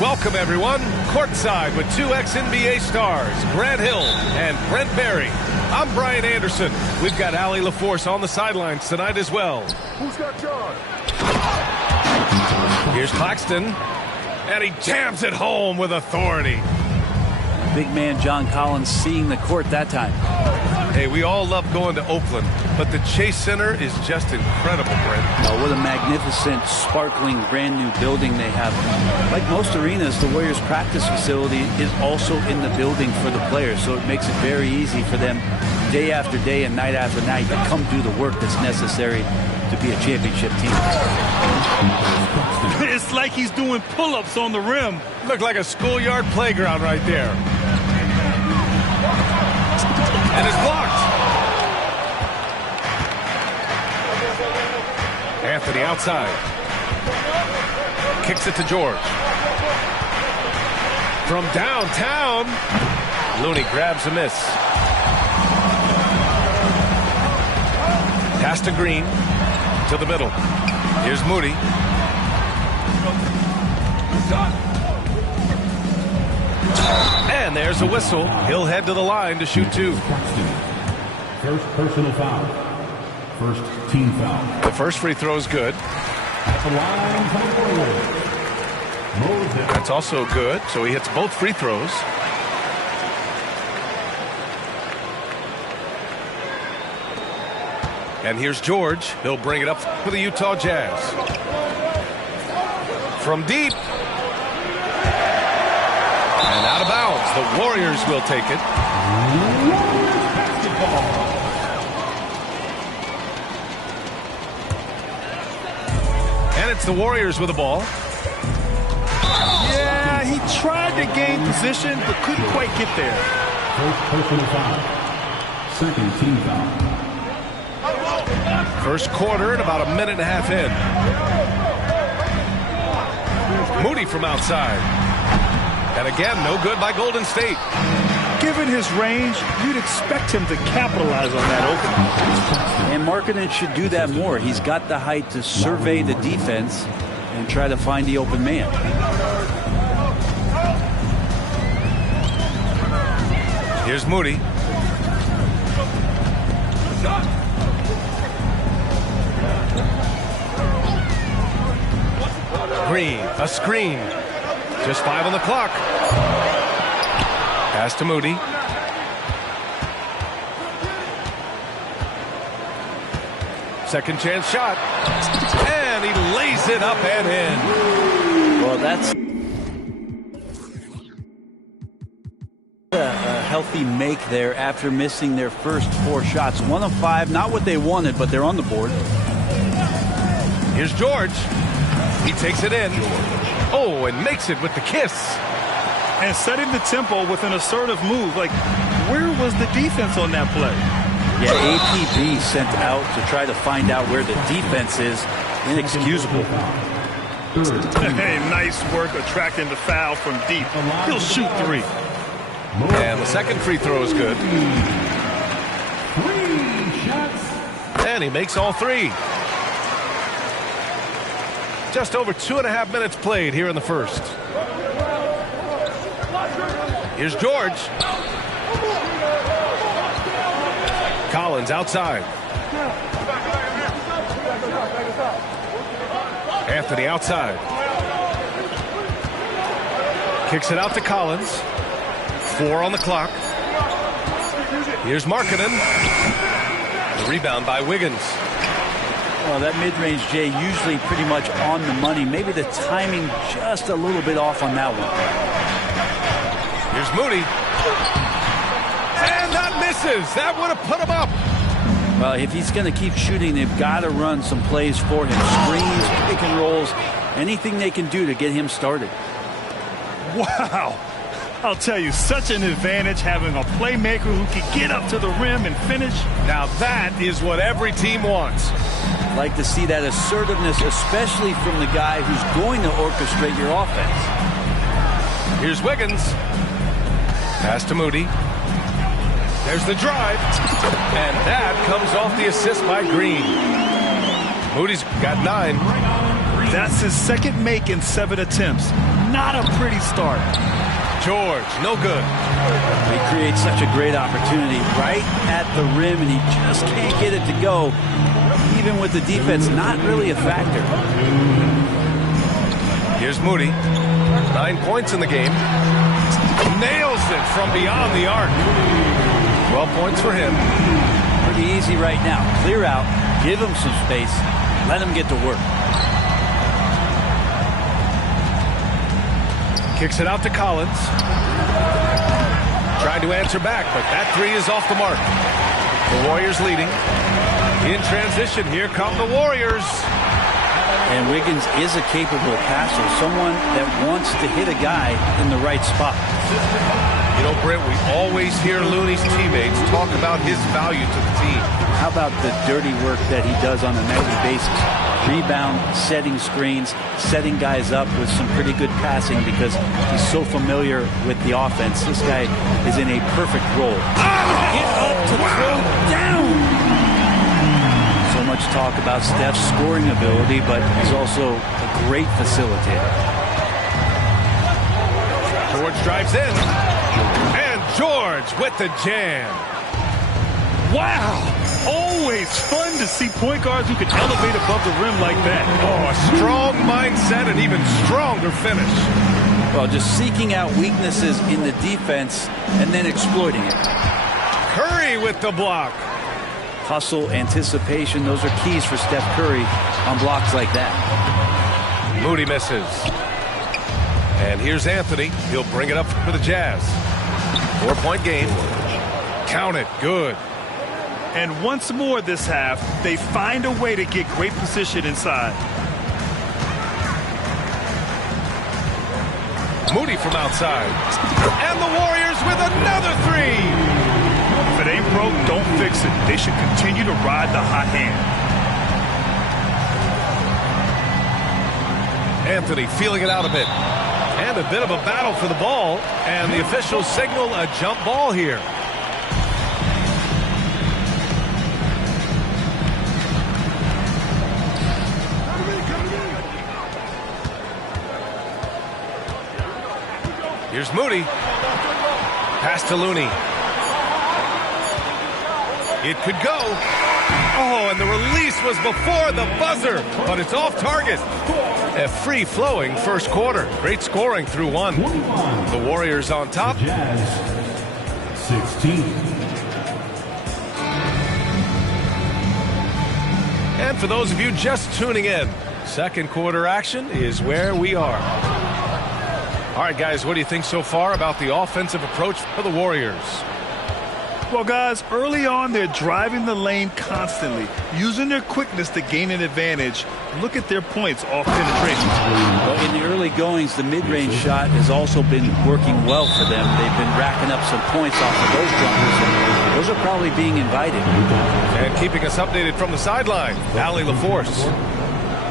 Welcome, everyone. Courtside with two ex-NBA stars, Grant Hill and Brent Barry. I'm Brian Anderson. We've got Allie LaForce on the sidelines tonight as well. Who's got John? Here's Claxton, and he jams it home with authority. Big man John Collins seeing the court that time. Hey, we all love going to Oakland, but the Chase Center is just incredible, Brent. Oh, what a magnificent, sparkling, brand new building they have. Like most arenas, the Warriors practice facility is also in the building for the players, so it makes it very easy for them day after day and night after night to come do the work that's necessary to be a championship team. It's like he's doing pull-ups on the rim. Looked like a schoolyard playground right there. And it's blocked. Anthony outside. Kicks it to George. From downtown, Looney grabs a miss. Pass to Green. To the middle. Here's Moody. And there's a whistle. He'll head to the line to shoot two. First personal foul. First team foul. The first free throw is good. At the line for That's also good, so he hits both free throws. And here's George. He'll bring it up for the Utah Jazz. From deep. And out of bounds. The Warriors will take it. And it's the Warriors with the ball. Yeah, he tried to gain position, but couldn't quite get there. First personal foul. Second team foul. First quarter and about a minute and a half in. Moody from outside. And again, no good by Golden State. Given his range, you'd expect him to capitalize on that opening. And Markkanen should do that more. He's got the height to survey the defense and try to find the open man. Here's Moody. Green, a screen. Just 5 on the clock. Pass to Moody. Second chance shot. And he lays it up and in. Well, that's a healthy make there after missing their first 4 shots. 1 of 5, not what they wanted, but they're on the board. Here's George. He takes it in. Oh, and makes it with the kiss. And setting the tempo with an assertive move. Like, where was the defense on that play? Yeah, APB sent out to try to find out where the defense is. Inexcusable. Hey, nice work attracting the foul from deep. He'll shoot 3. And the second free throw is good. 3 shots. And he makes all 3. Just over 2.5 minutes played here in the first. Here's George. Collins outside. Anthony outside. Kicks it out to Collins. 4 on the clock. Here's Markkanen. The rebound by Wiggins. Well, that mid-range, Jay, usually pretty much on the money. Maybe the timing just a little bit off on that one. Here's Moody. And that misses. That would have put him up. Well, if he's going to keep shooting, they've got to run some plays for him. Screens, pick and rolls, anything they can do to get him started. Wow. I'll tell you, such an advantage having a playmaker who can get up to the rim and finish. Now that is what every team wants. Like to see that assertiveness, especially from the guy who's going to orchestrate your offense. Here's Wiggins. Pass to Moody. There's the drive. And that comes off the assist by Green. Moody's got 9. That's his second make in 7 attempts. not a pretty start. George, no good. He creates such a great opportunity right at the rim, and he just can't get it to go, even with the defense not really a factor. Here's Moody. 9 points in the game. Nails it from beyond the arc. 12 points for him. Pretty easy right now. Clear out, give him some space, let him get to work. Kicks it out to Collins. Tried to answer back, but that three is off the mark. The Warriors leading. In transition, here come the Warriors. And Wiggins is a capable passer, someone that wants to hit a guy in the right spot. You know, Brent, we always hear Looney's teammates talk about his value to the team. How about the dirty work that he does on a nightly basis? Rebound, setting screens, setting guys up with some pretty good passing because he's so familiar with the offense. This guy is in a perfect role. Get up to throw down! So much talk about Steph's scoring ability, but he's also a great facilitator. George drives in. And George with the jam. Wow! Always fun to see point guards who can elevate above the rim like that. Oh, a strong mindset and even stronger finish. Well, just seeking out weaknesses in the defense and then exploiting it. Curry with the block. Hustle, anticipation, those are keys for Steph Curry on blocks like that. Moody misses. And here's Anthony. He'll bring it up for the Jazz. 4-point game. Count it. Good. And once more this half, they find a way to get great position inside. Moody from outside. And the Warriors with another three. If it ain't broke, don't fix it. They should continue to ride the hot hand. Anthony feeling it out a bit. And a bit of a battle for the ball. And the officials signal a jump ball here. Here's Moody. Pass to Looney. It could go. Oh, and the release was before the buzzer, but it's off target. A free-flowing first quarter. Great scoring through one. The Warriors on top. Jazz 16. And for those of you just tuning in, second quarter action is where we are. All right, guys, what do you think so far about the offensive approach for the Warriors? Well, guys, early on, they're driving the lane constantly, using their quickness to gain an advantage. Look at their points off penetration. Well, in the early goings, the mid-range shot has also been working well for them. They've been racking up some points off of those jumpers, and those are probably being invited. And keeping us updated from the sideline, Allie LaForce.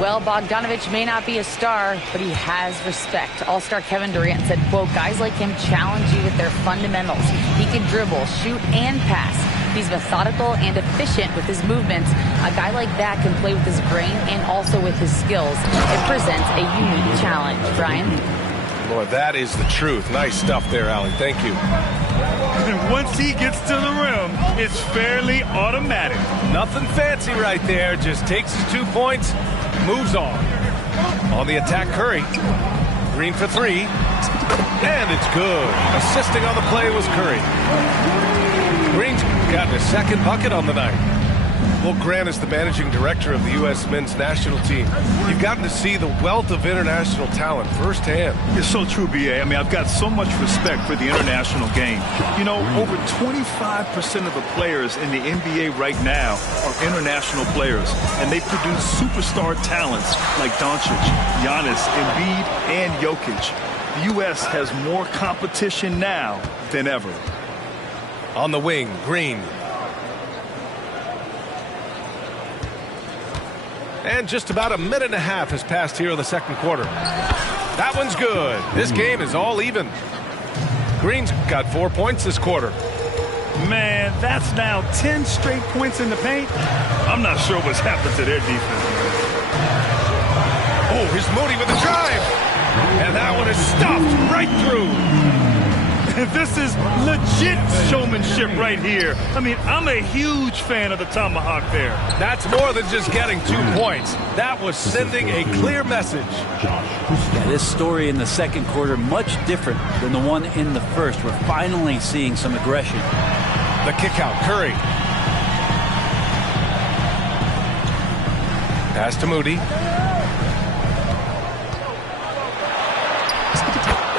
Well, Bogdanovich may not be a star, but he has respect. All-star Kevin Durant said, quote, guys like him challenge you with their fundamentals. He can dribble, shoot, and pass. He's methodical and efficient with his movements. A guy like that can play with his brain and also with his skills. It presents a unique challenge. Brian? Boy, that is the truth. Nice stuff there, Allie. Thank you. And once he gets to the rim, it's fairly automatic. Nothing fancy right there. Just takes his 2 points, moves on. On the attack, Curry. Green for three. And it's good. Assisting on the play was Curry. Green's gotten his second bucket on the night. Well, Grant is the managing director of the U.S. men's national team. You've gotten to see the wealth of international talent firsthand. It's so true, B.A. I mean, I've got so much respect for the international game. You know, over 25% of the players in the NBA right now are international players, and they produce superstar talents like Doncic, Giannis, Embiid, and Jokic. The U.S. has more competition now than ever. On the wing, Green. And just about a minute and a half has passed here in the second quarter. That one's good. This game is all even. Green's got 4 points this quarter. Man, that's now 10 straight points in the paint. I'm not sure what's happened to their defense. Oh, here's Moody with the drive. And that one is stuffed right through. This is legit showmanship right here. I mean, I'm a huge fan of the tomahawk there. That's more than just getting 2 points. That was sending a clear message. Yeah, this story in the second quarter, much different than the one in the first. We're finally seeing some aggression. The kick out, Curry. Pass to Moody.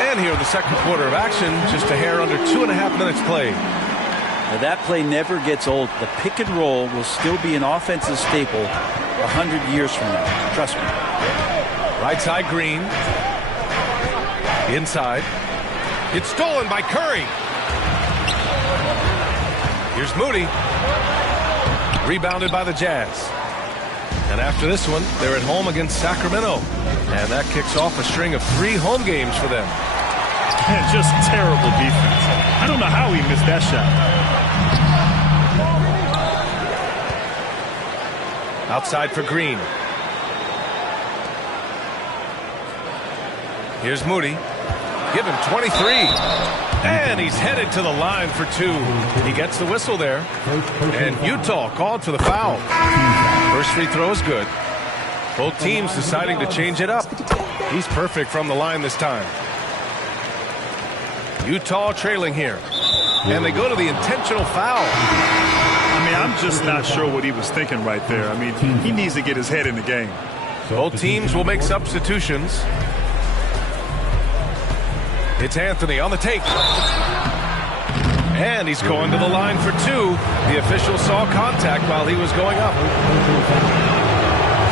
And here in the second quarter of action, just a hair under 2.5 minutes played. Now that play never gets old. The pick and roll will still be an offensive staple 100 years from now. Trust me. Right side, Green. Inside. It's stolen by Curry. Here's Moody. Rebounded by the Jazz. And after this one, they're at home against Sacramento. And that kicks off a string of 3 home games for them. And just terrible defense. I don't know how he missed that shot. Outside for Green. Here's Moody. Give him 23. And he's headed to the line for 2. He gets the whistle there. And Utah called for the foul. First free throw is good. Both teams deciding to change it up. He's perfect from the line this time. Utah trailing here. And they go to the intentional foul. I mean, I'm just not sure what he was thinking right there. I mean, he needs to get his head in the game. Both teams will make substitutions. It's Anthony on the take. And he's going to the line for 2. The official saw contact while he was going up. You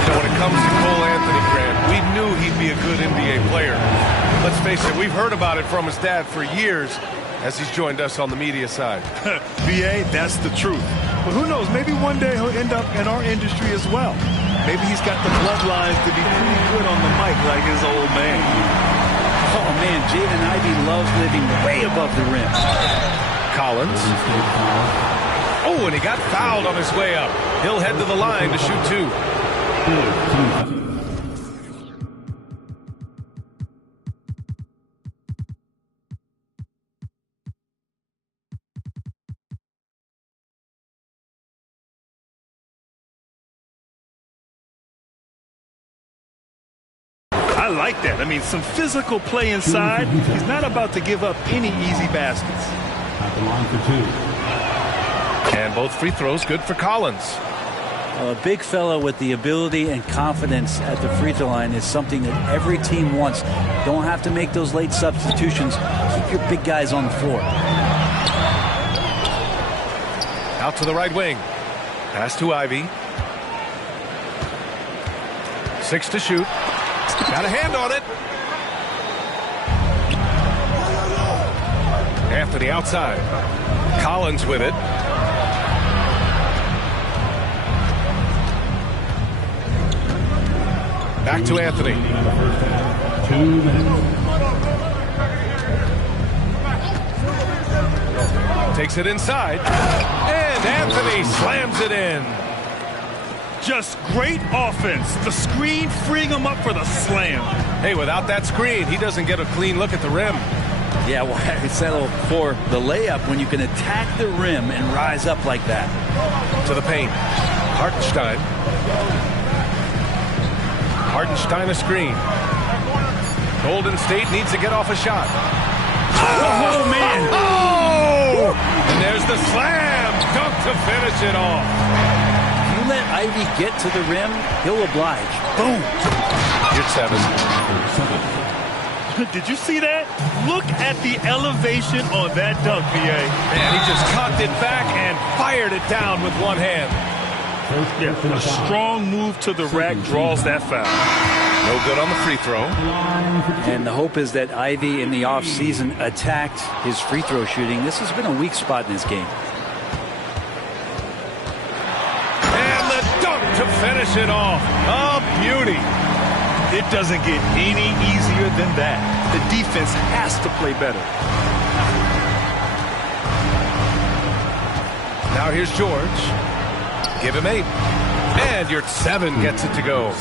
know, when it comes to Cole Anthony, Grant, we knew he'd be a good NBA player. Let's face it, we've heard about it from his dad for years as he's joined us on the media side. B.A., that's the truth. But who knows, maybe one day he'll end up in our industry as well. Maybe he's got the bloodlines to be pretty good on the mic like his old man. Oh, man, Jaden Ivey loves living way above the rim. Collins. Oh, and he got fouled on his way up. He'll head to the line to shoot 2. I like that. I mean, some physical play inside. He's not about to give up any easy baskets. At the line for 2. And both free throws good for Collins. A big fella with the ability and confidence at the free throw line is something that every team wants. Don't have to make those late substitutions. Keep your big guys on the floor. Out to the right wing. Pass to Ivey. 6 to shoot. Got a hand on it. Anthony outside. Collins with it. Back to Anthony. 2 minutes. Takes it inside. And Anthony slams it in. Just great offense. The screen freeing him up for the slam. Hey, without that screen, he doesn't get a clean look at the rim. Yeah, well, I settle for the layup when you can attack the rim and rise up like that. To the paint. Hartenstein. Hartenstein a screen. Golden State needs to get off a shot. Oh, man. Oh! And there's the slam. Dunk to finish it off. Let Ivey get to the rim, he'll oblige. Boom. You're 7. Did you see that? Look at the elevation on that dunk, B.A. Man, he just cocked it back and fired it down with one hand. Yeah, a strong move to the rack draws that foul. No good on the free throw. And the hope is that Ivey in the offseason attacked his free throw shooting. This has been a weak spot in his game. To finish it off. A beauty. It doesn't get any easier than that. The defense has to play better. Now here's George. Give him 8. And Yurt 7 gets it to go.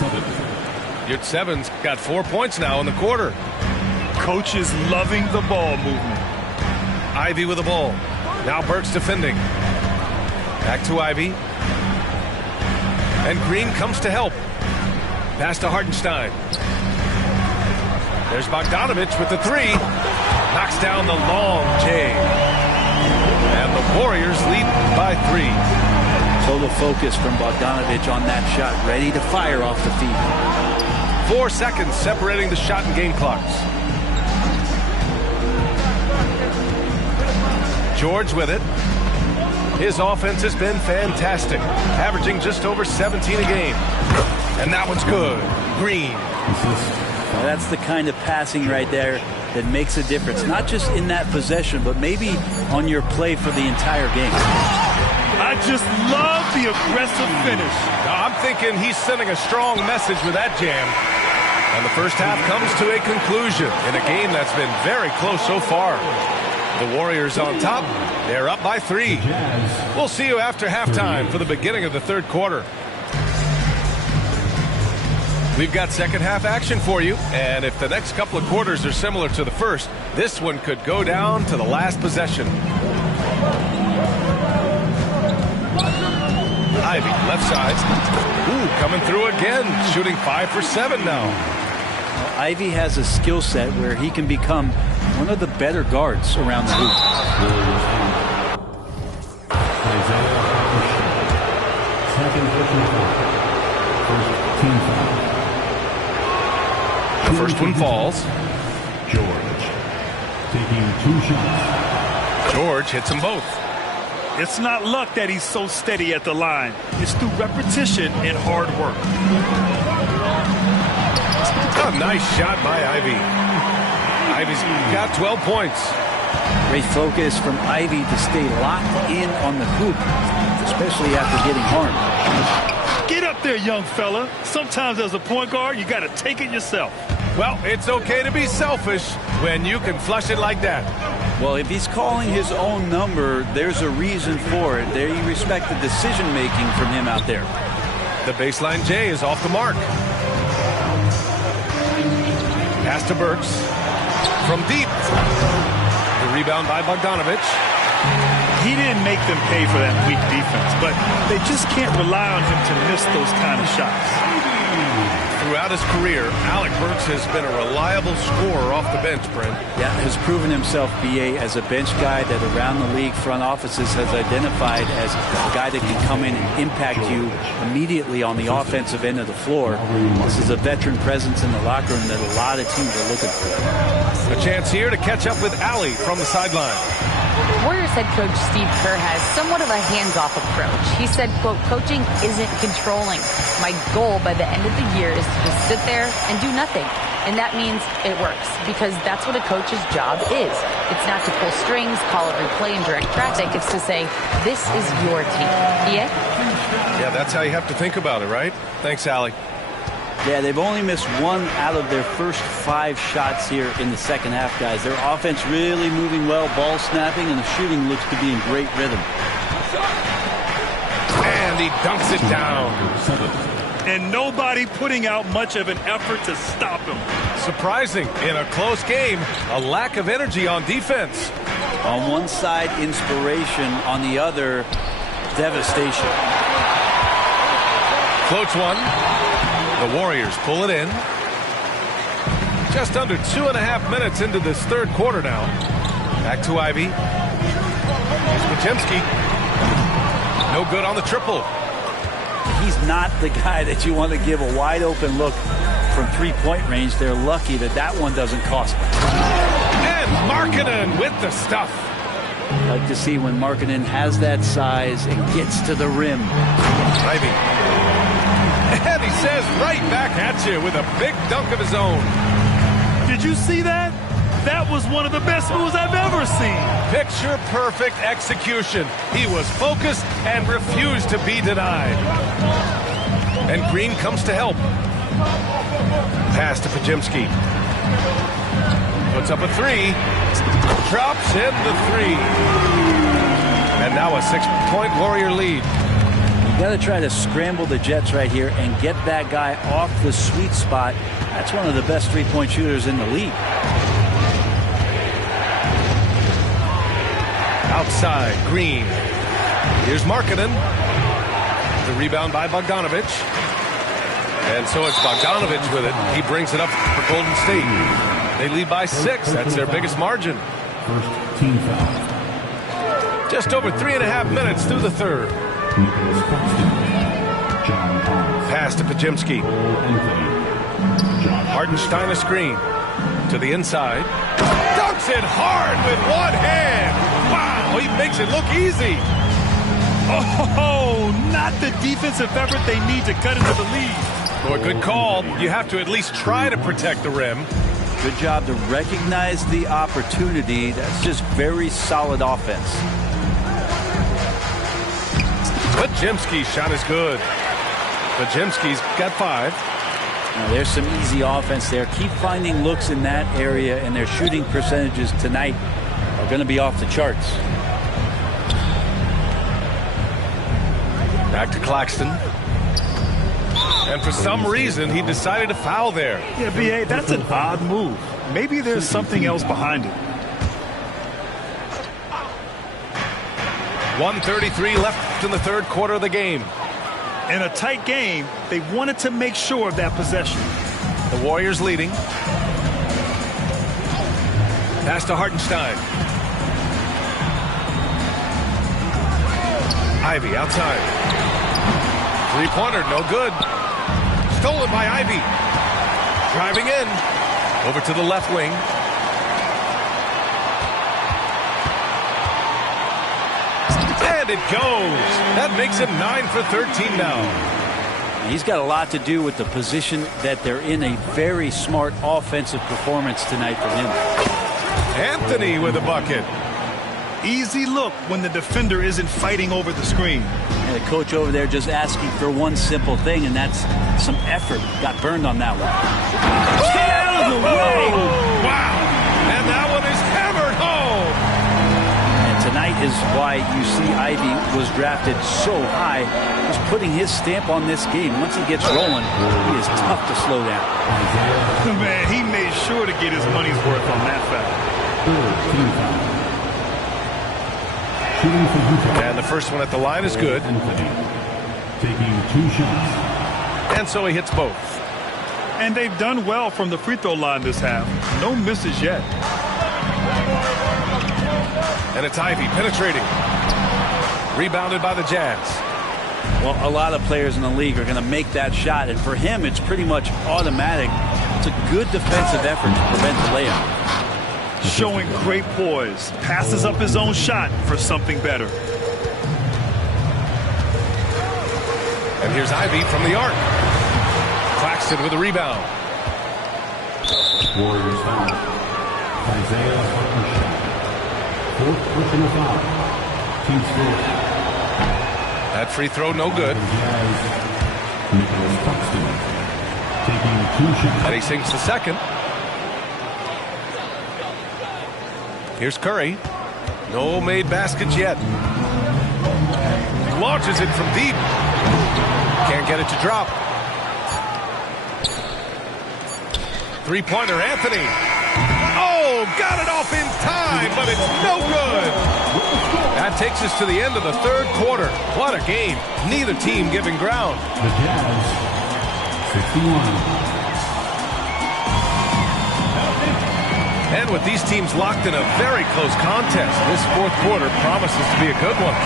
Yurt 7's got 4 points now in the quarter. Coach is loving the ball movement. Ivy with the ball. Now Burks defending. Back to Ivy. And Green comes to help. Pass to Hartenstein. There's Bogdanovich with the three. Knocks down the long J. And the Warriors lead by 3. Total focus from Bogdanovich on that shot. Ready to fire off the feet. 4 seconds separating the shot and game clocks. George with it. His offense has been fantastic, averaging just over 17 a game. And that one's good. Green. Well, that's the kind of passing right there that makes a difference, not just in that possession, but maybe on your play for the entire game. I just love the aggressive finish. Now, I'm thinking he's sending a strong message with that jam. And the first half comes to a conclusion in a game that's been very close so far. The Warriors on top. They're up by 3. We'll see you after halftime for the beginning of the third quarter. We've got second half action for you, and if the next couple of quarters are similar to the first, this one could go down to the last possession. Ivy, left side. Ooh, coming through again, shooting 5 for 7 now. Well, Ivy has a skill set where he can become one of the better guards around the hoop. The first one falls. George taking 2 shots. George hits them both. It's not luck that he's so steady at the line. It's through repetition and hard work. A nice shot by Ivy. Ivy's got 12 points. Great focus from Ivy to stay locked in on the hoop, especially after getting harmed. Get up there, young fella. Sometimes as a point guard, you got to take it yourself. Well, it's okay to be selfish when you can flush it like that. Well, if he's calling his own number, there's a reason for it. There you respect the decision-making from him out there. The baseline J is off the mark. Pass to Burks. From deep. The rebound by Bogdanovich. He didn't make them pay for that weak defense, but they just can't rely on him to miss those kind of shots. Throughout his career, Alec Burks has been a reliable scorer off the bench, Brent. Yeah, has proven himself, B.A., as a bench guy that around the league front offices has identified as a guy that can come in and impact you immediately on the offensive end of the floor. This is a veteran presence in the locker room that a lot of teams are looking for. A chance here to catch up with Allie from the sideline. Warriors head coach Steve Kerr has somewhat of a hands-off approach. He said, quote, coaching isn't controlling. My goal by the end of the year is to just sit there and do nothing. And that means it works because that's what a coach's job is. It's not to pull strings, call a replay, and direct traffic. It's to say, this is your team. Yeah? Yeah, that's how you have to think about it, right? Thanks, Allie. Yeah, they've only missed 1 out of their first 5 shots here in the second half, guys. Their offense really moving well, ball snapping, and the shooting looks to be in great rhythm. And he dunks it down. And nobody putting out much of an effort to stop him. Surprising, in a close game, a lack of energy on defense. On one side, inspiration. On the other, devastation. Floats one. The Warriors pull it in. Just under 2.5 minutes into this third quarter now. Back to Ivy. Here's Podziemski. No good on the triple. He's not the guy that you want to give a wide open look from three-point range. They're lucky that that one doesn't cost them. And Markkanen with the stuff. I like to see when Markkanen has that size and gets to the rim. Ivy. And he says right back at you with a big dunk of his own. Did you see that? That was one of the best moves I've ever seen. Picture perfect execution. He was focused and refused to be denied. And Green comes to help. Pass to Podziemski. Puts up a 3. Drops in the 3. And now a 6-point Warrior lead. You got to try to scramble the Jets right here and get that guy off the sweet spot. That's one of the best three-point shooters in the league. Outside, Green. Here's Markkanen. The rebound by Bogdanovic. And so it's Bogdanovic with it. He brings it up for Golden State. They lead by 6. That's their biggest margin. First team foul. Just over 3.5 minutes through the third. Nicholas Claxton. John Collins. Pass to Podziemski. Cole Anthony. John Hartenstein a screen. To the inside. Dunks it hard with one hand. Wow, he makes it look easy. Oh, not the defensive effort they need to cut into the lead. Boy, good call. You have to at least try to protect the rim. Good job to recognize the opportunity. That's just very solid offense. Podziemski's shot is good. Podziemski's got 5. Now, there's some easy offense there. Keep finding looks in that area, and their shooting percentages tonight are going to be off the charts. Back to Claxton. And for some reason, he decided to foul there. Yeah, B.A., that's an odd move. Maybe there's something else behind it. 1:33 left in the third quarter of the game. In a tight game, they wanted to make sure of that possession. The Warriors leading. Pass to Hartenstein. Ivy outside. Three-pointer, no good. Stolen by Ivy. Driving in. Over to the left wing. And it goes. That makes him 9 for 13 now. He's got a lot to do with the position that they're in. A very smart offensive performance tonight for him. Anthony with a bucket. Easy look when the defender isn't fighting over the screen. And the coach over there just asking for one simple thing, and that's some effort. Got burned on that one. Stay out of the way! Wow! And that one is hammered home! And tonight is why you see Ivy was drafted so high. Just putting his stamp on this game. Once he gets rolling, he is tough to slow down. Man, he made sure to get his money's worth on that foul. Third team foul. Shooting for Utah. And the first one at the line is good. Anthony. Taking 2 shots. And so he hits both. And they've done well from the free throw line this half. No misses yet. And it's Ivy penetrating. Rebounded by the Jazz. Well, a lot of players in the league are going to make that shot, and for him, it's pretty much automatic. It's a good defensive effort to prevent the layup. Showing great poise. Passes up his own shot for something better. And here's Ivy from the arc. Claxton with a rebound. Warriors foul. Isaiah Hartenstein. 4th personal foul. Team score. That free throw no good. Jazz. Nicholas Claxton. Taking 2 shots. And he sinks the second. Here's Curry. No made baskets yet. Launches it from deep. Can't get it to drop. Three-pointer, Anthony. Oh, got it off in time, but it's no good. That takes us to the end of the third quarter. What a game. Neither team giving ground. The Jazz. 61. And with these teams locked in a very close contest, this fourth quarter promises to be a good one.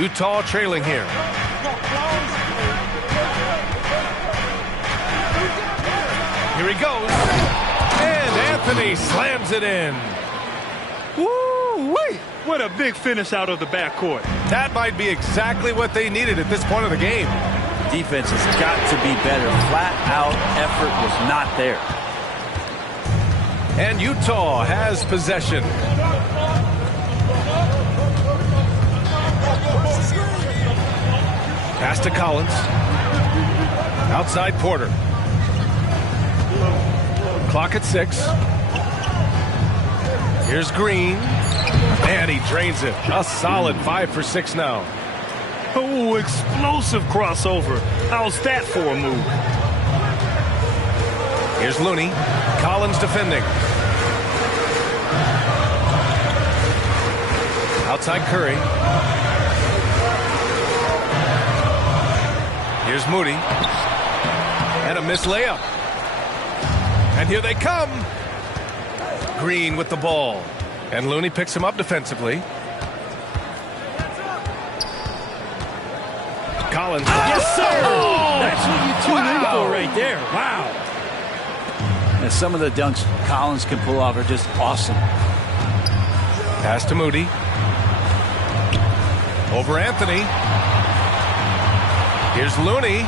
Utah trailing here. Here he goes. And Anthony slams it in. Woo-wee! What a big finish out of the backcourt. That might be exactly what they needed at this point of the game. Defense has got to be better. Flat out effort was not there. And Utah has possession. Pass to Collins. Outside Porter. Clock at 6. Here's Green. And he drains it. A solid 5 for 6 now. Oh, explosive crossover. How's that for a move? Here's Looney. Collins defending. Outside Curry. Here's Moody. And a missed layup. And here they come. Green with the ball. And Looney picks him up defensively. Collins. Yes, sir! Oh! That's what you tune in for right there. Wow. And some of the dunks Collins can pull off are just awesome. Pass to Moody. Over Anthony. Here's Looney.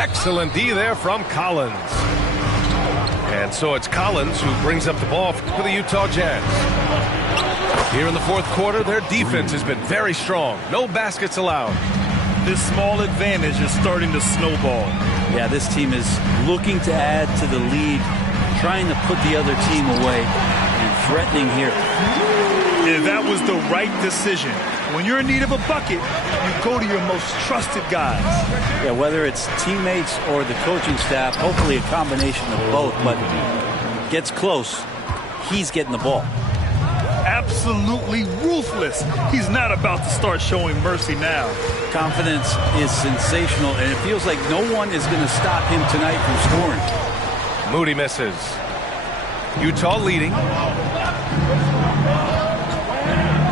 Excellent D there from Collins. And so it's Collins who brings up the ball for the Utah Jazz. Here in the fourth quarter, their defense has been very strong. No baskets allowed. This small advantage is starting to snowball. Yeah, this team is looking to add to the lead, trying to put the other team away, and threatening here. Yeah, that was the right decision. When you're in need of a bucket, you go to your most trusted guys. Yeah, whether it's teammates or the coaching staff, hopefully a combination of both, but gets close, he's getting the ball. Absolutely ruthless. He's not about to start showing mercy now. Confidence is sensational, and it feels like no one is going to stop him tonight from scoring. Moody misses. Utah leading.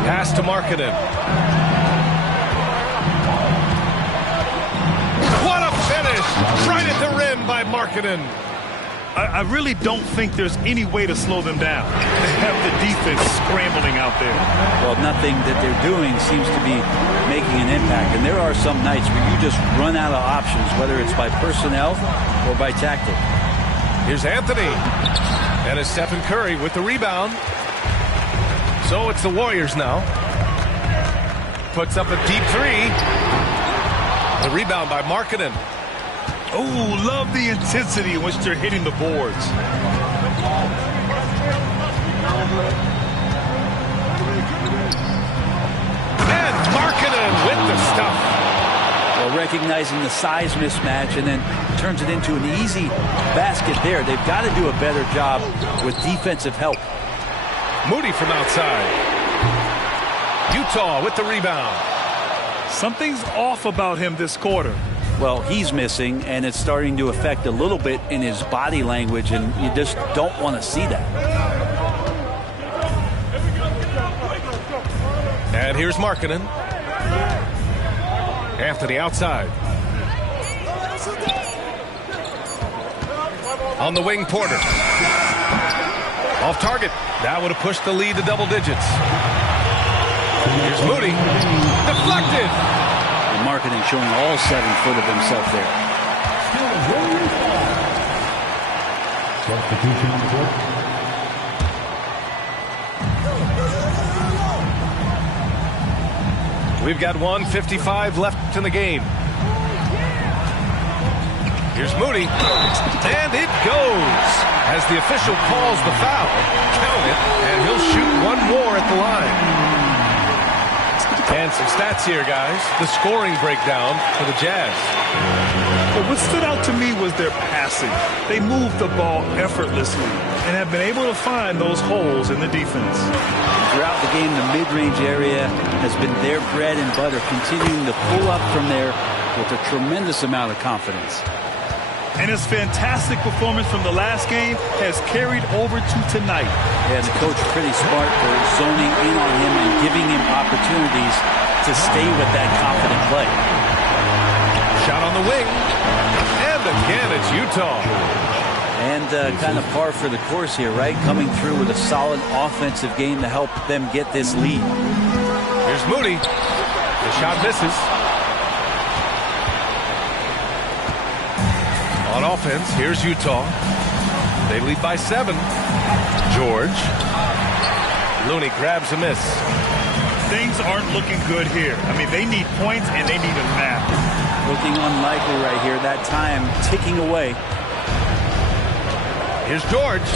Pass to Markkanen. What a finish! Right at the rim by Markkanen. I really don't think there's any way to slow them down. They have the defense scrambling out there. Well, nothing that they're doing seems to be making an impact. And there are some nights where you just run out of options, whether it's by personnel or by tactic. Here's Anthony. And it's Stephen Curry with the rebound. So it's the Warriors now. Puts up a deep three. The rebound by Markkanen. Oh, love the intensity in which they're hitting the boards. And Markkanen with the stuff. Well, recognizing the size mismatch and then turns it into an easy basket there. They've got to do a better job with defensive help. Moody from outside. Utah with the rebound. Something's off about him this quarter. Well, he's missing, and it's starting to affect a little bit in his body language, and you just don't want to see that. And here's Markkanen. Anthony outside. On the wing, Porter. Off target. That would have pushed the lead to double digits. Here's Moody. Deflected. And Markkanen showing all 7 foot of himself there. Substitution on the court. We've got 1:55 left in the game. Here's Moody. And it goes. As the official calls the foul, count it, and he'll shoot one more at the line. And some stats here, guys. The scoring breakdown for the Jazz. But what stood out to me was their passing. They moved the ball effortlessly and have been able to find those holes in the defense. Throughout the game, the mid-range area has been their bread and butter, continuing to pull up from there with a tremendous amount of confidence. And his fantastic performance from the last game has carried over to tonight. Yeah, the coach pretty smart for zoning in on him and giving him opportunities to stay with that confident play. Shot on the wing. And again, it's Utah. And kind of par for the course here, right? Coming through with a solid offensive game to help them get this lead. Here's Moody. The shot misses. On offense, here's Utah. They lead by 7. George. Looney grabs a miss. Things aren't looking good here. I mean, they need points and they need them now. Looking unlikely right here. That time ticking away. Here's George.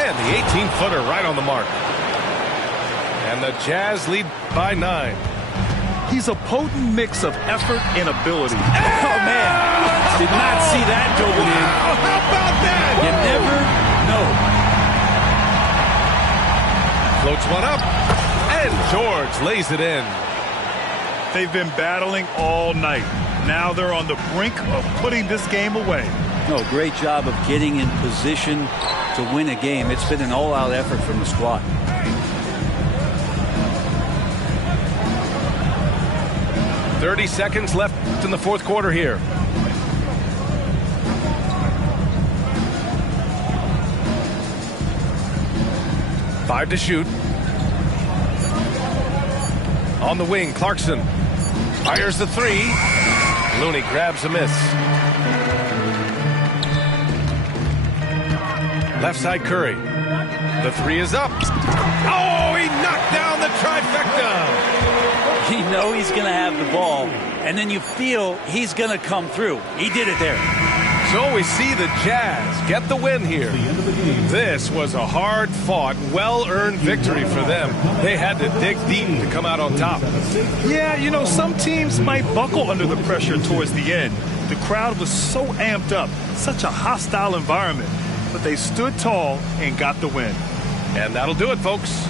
And the 18-footer right on the mark. And the Jazz lead by 9. He's a potent mix of effort and ability. Oh, man. Did not see that going in. How about that? You never know. Floats one up. And George lays it in. They've been battling all night. Now they're on the brink of putting this game away. No, great job of getting in position to win a game. It's been an all-out effort from the squad. .30 seconds left in the fourth quarter here. Five to shoot. On the wing, Clarkson fires the three. Looney grabs a miss. Left side, Curry. The three is up. Oh, he knocked down the trifecta. You know he's going to have the ball, and then you feel he's going to come through. He did it there. So we see the Jazz get the win here. This was a hard-fought, well-earned victory for them. They had to dig deep to come out on top. Yeah, you know, some teams might buckle under the pressure towards the end. The crowd was so amped up, such a hostile environment. But they stood tall and got the win. And that'll do it, folks.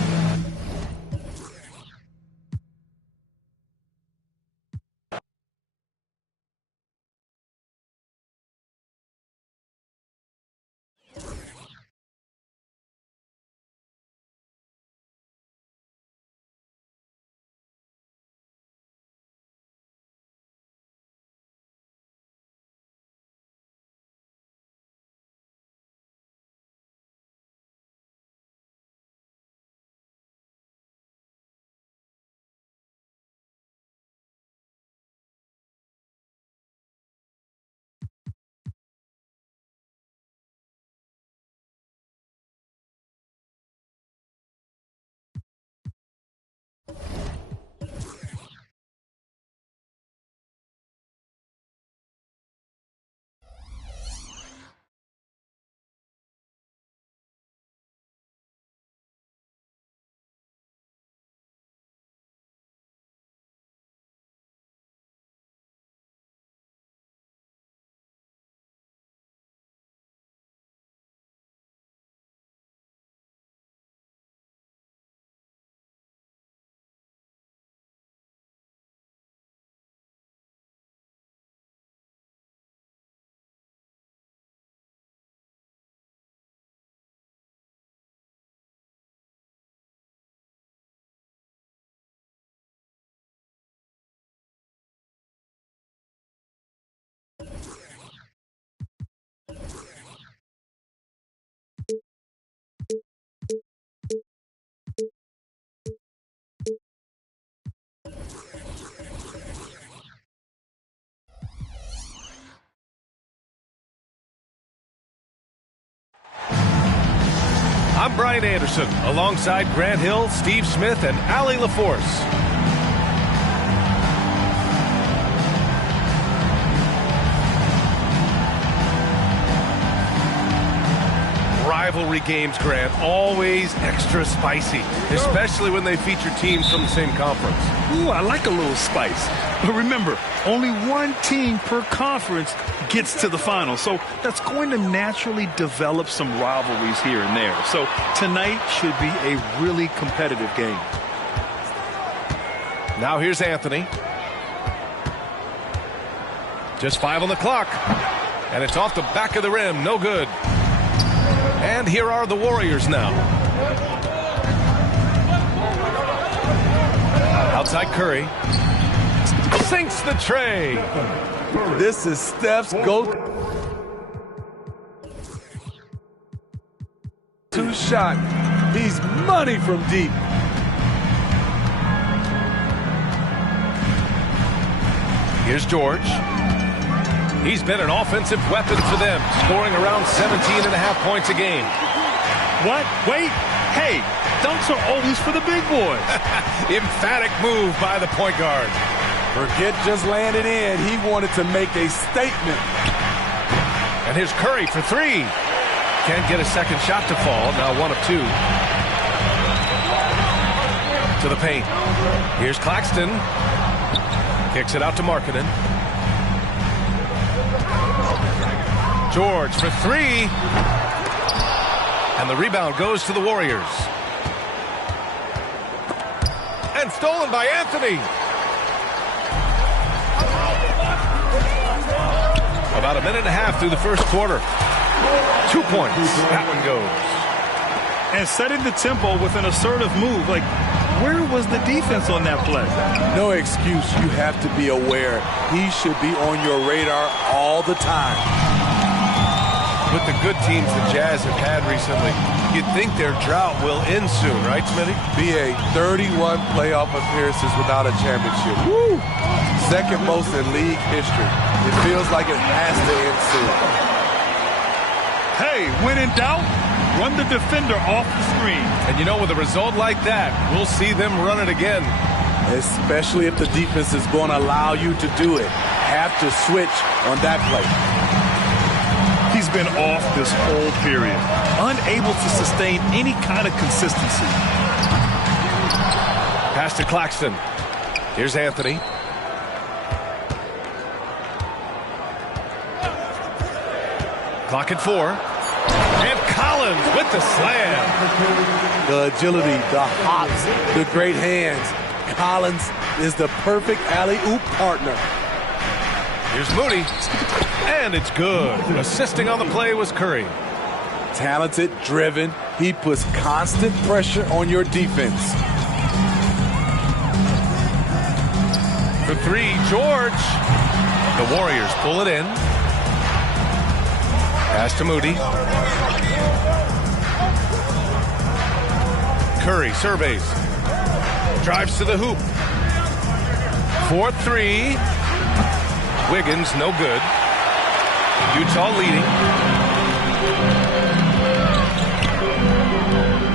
I'm Brian Anderson, alongside Grant Hill, Steve Smith, and Allie LaForce. Rivalry games, Grant, always extra spicy, especially when they feature teams from the same conference. Ooh, I like a little spice. But remember, only one team per conference gets to the final. So that's going to naturally develop some rivalries here and there. So tonight should be a really competitive game. Now here's Anthony. Just 5 on the clock. And it's off the back of the rim. No good. And here are the Warriors now. Outside Curry. Sinks the tray. This is Steph's go-to shot. He's money from deep. Here's George. He's been an offensive weapon for them, scoring around 17.5 points a game. What? Wait. Hey, dunks are always for the big boys. Emphatic move by the point guard. Forget just laying it in. He wanted to make a statement. And here's Curry for three. Can't get a second shot to fall. Now 1 of 2. To the paint. Here's Claxton. Kicks it out to Markkanen. George for three. And the rebound goes to the Warriors. And stolen by Anthony. About a minute and a half through the first quarter. 2 points. That one goes. And setting the tempo with an assertive move. Like, where was the defense on that play? No excuse. You have to be aware. He should be on your radar all the time. With the good teams the Jazz have had recently, you'd think their drought will end soon, right, Smitty? BA, 31 playoff appearances without a championship. Woo! Second most in league history. It feels like it has to end soon. Hey, when in doubt, run the defender off the screen. And you know, with a result like that, we'll see them run it again. Especially if the defense is going to allow you to do it. Have to switch on that play. He's been off this whole period, unable to sustain any kind of consistency. Pass to Claxton. Here's Anthony. Clock at 4. And Collins with the slam. The agility, the hops, the great hands. Collins is the perfect alley-oop partner. Here's Moody. And it's good. Assisting on the play was Curry. Talented, driven. He puts constant pressure on your defense. For three, George. The Warriors pull it in. Pass to Moody. Curry surveys. Drives to the hoop. 4-3. Wiggins, no good. Utah leading.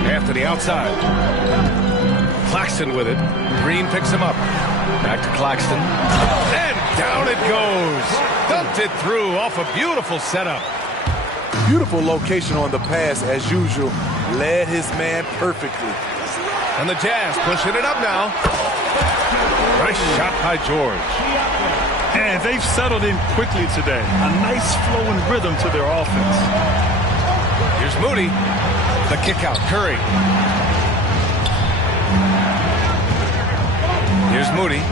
Anthony outside. Claxton with it. Green picks him up. Back to Claxton. And down it goes. Dumped it through off a beautiful setup. Beautiful location on the pass as usual. Led his man perfectly. And the Jazz pushing it up now. Nice shot by George. And they've settled in quickly today. A nice flowing rhythm to their offense. Here's Moody. The kick out. Curry. Here's Moody.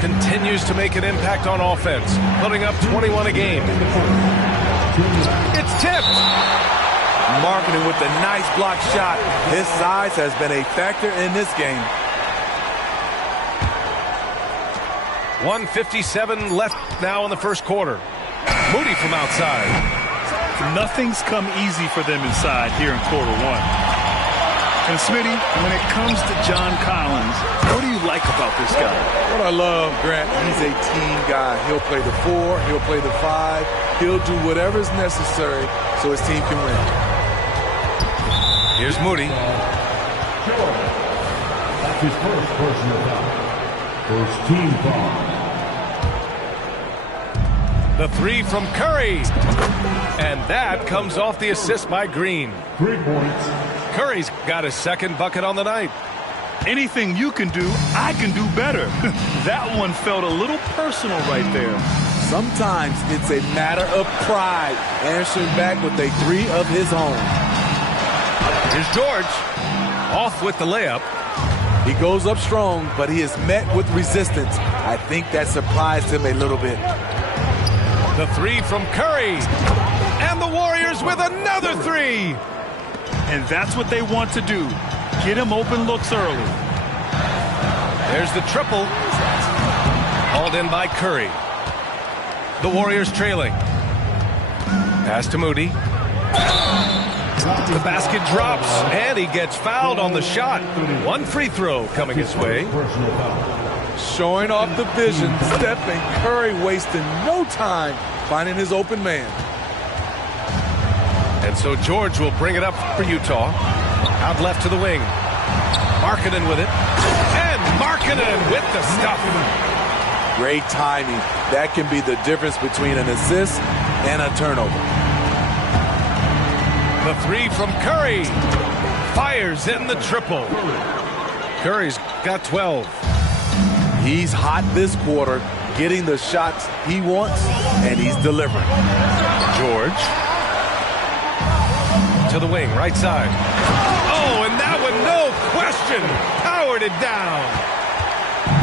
Continues to make an impact on offense. Putting up 21 a game. It's tipped. Markkanen with a nice block shot. His size has been a factor in this game. 1:57 left now in the first quarter. Moody from outside. Nothing's come easy for them inside here in quarter one. And Smitty, when it comes to John Collins, what do you like about this guy? What I love, Grant, he's a team guy. He'll play the 4, he'll play the 5. He'll do whatever's necessary so his team can win. Here's Moody. That's his first personal foul. First team foul. The three from Curry. And that comes off the assist by Green. 3 points. Curry's got his second bucket on the night. Anything you can do, I can do better. That one felt a little personal right there. Sometimes it's a matter of pride, answering back with a 3 of his own. Here's George. Off with the layup. He goes up strong, but he is met with resistance. I think that surprised him a little bit. The three from Curry. And the Warriors with another 3. And that's what they want to do. Get him open looks early. There's the triple. Hauled in by Curry. The Warriors trailing. Pass to Moody. The basket drops, and he gets fouled on the shot. 1 free throw coming his way. Showing off the vision, Stephen Curry wasting no time finding his open man. And so George will bring it up for Utah. Out left to the wing. Markkanen with it. And Markkanen with the stuff. Great timing. That can be the difference between an assist and a turnover. The three from Curry. Fires in the triple. Curry's got 12. He's hot this quarter, getting the shots he wants, and he's delivering. George. To the wing, right side. Oh, and that one, no question, powered it down.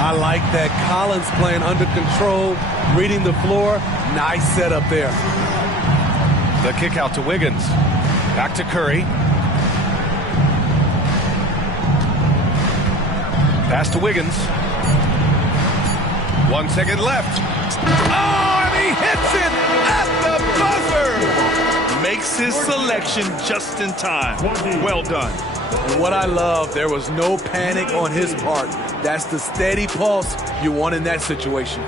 I like that. Collins playing under control, reading the floor. Nice setup there. The kick out to Wiggins. Back to Curry. Pass to Wiggins. 1 second left. Oh, and he hits it at the buzzer. Makes his selection just in time. Well done. And what I love, there was no panic on his part. That's the steady pulse you want in that situation.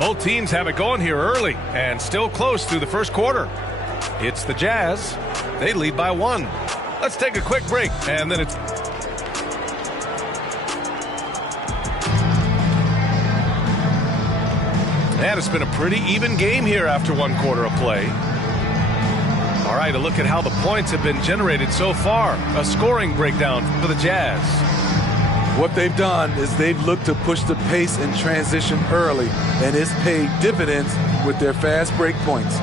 Both teams have it going here early and still close through the first quarter. It's the Jazz. They lead by 1. Let's take a quick break, and then it's... And it's been a pretty even game here after 1 quarter of play. All right, a look at how the points have been generated so far. A scoring breakdown for the Jazz. What they've done is they've looked to push the pace and transition early, and it's paid dividends with their fast break points.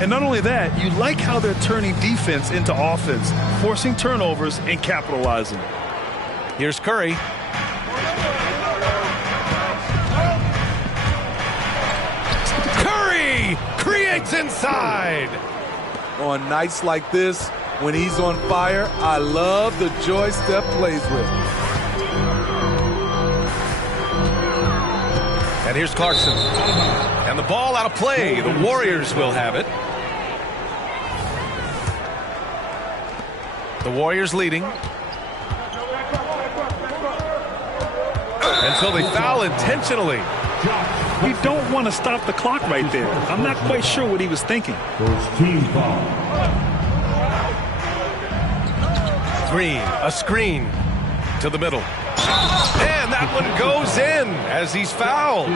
And not only that, you like how they're turning defense into offense, forcing turnovers and capitalizing. Here's Curry. Curry creates inside. On nights like this, when he's on fire, I love the joy Steph plays with. And here's Clarkson. And the ball out of play. The Warriors will have it. The Warriors leading. And so they foul intentionally. You don't want to stop the clock right there. I'm not quite sure what he was thinking. First team foul. Green, a screen to the middle. And that one goes in as he's fouled.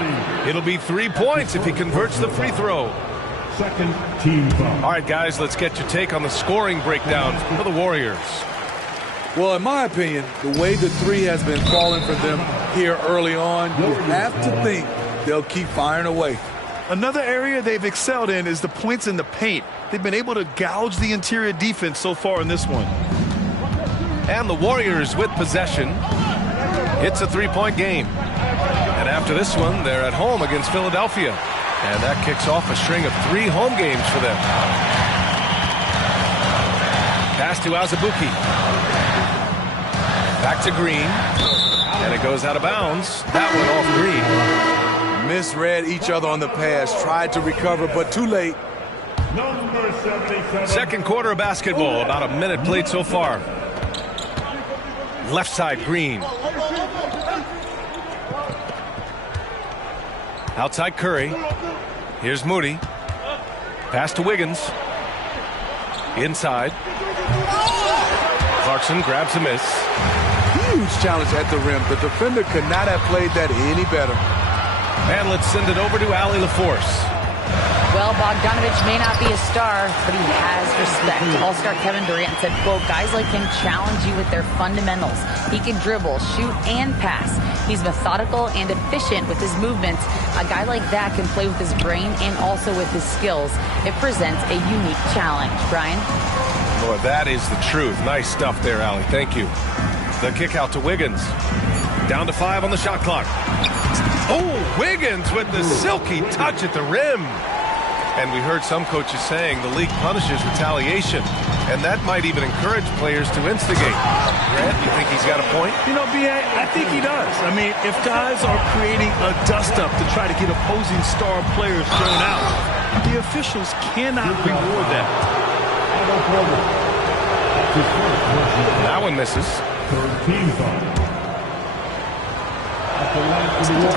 It'll be 3 points if he converts the free throw. Second team foul. All right, guys, let's get your take on the scoring breakdown for the Warriors. Well, in my opinion, the way the three has been falling for them here early on, you have to think they'll keep firing away. Another area they've excelled in is the points in the paint. They've been able to gouge the interior defense so far in this one. And the Warriors with possession. It's a 3-point game. And after this one, they're at home against Philadelphia. And that kicks off a string of 3 home games for them. Pass to Azubuike. Back to Green. And it goes out of bounds. That one off Green. Misread each other on the pass. Tried to recover, but too late. Number 77. Second quarter of basketball. About a minute played so far. Left side, Green. Outside Curry. Here's Moody. Pass to Wiggins. Inside. Clarkson grabs a miss. Huge challenge at the rim. The defender could not have played that any better. And let's send it over to Allie LaForce. Well, Bogdanovich may not be a star, but he has respect. All-star Kevin Durant said, quote, guys like him challenge you with their fundamentals. He can dribble, shoot, and pass. He's methodical and efficient with his movements. A guy like that can play with his brain and also with his skills. It presents a unique challenge. Brian? Boy, that is the truth. Nice stuff there, Allie. Thank you. The kick out to Wiggins. Down to 5 on the shot clock. Oh, Wiggins with the silky touch at the rim. And we heard some coaches saying the league punishes retaliation. And that might even encourage players to instigate. Grant, you think he's got a point? You know, B.A., I think he does. I mean, if guys are creating a dust-up to try to get opposing star players thrown out, the officials cannot reward that. That one misses. Third team foul.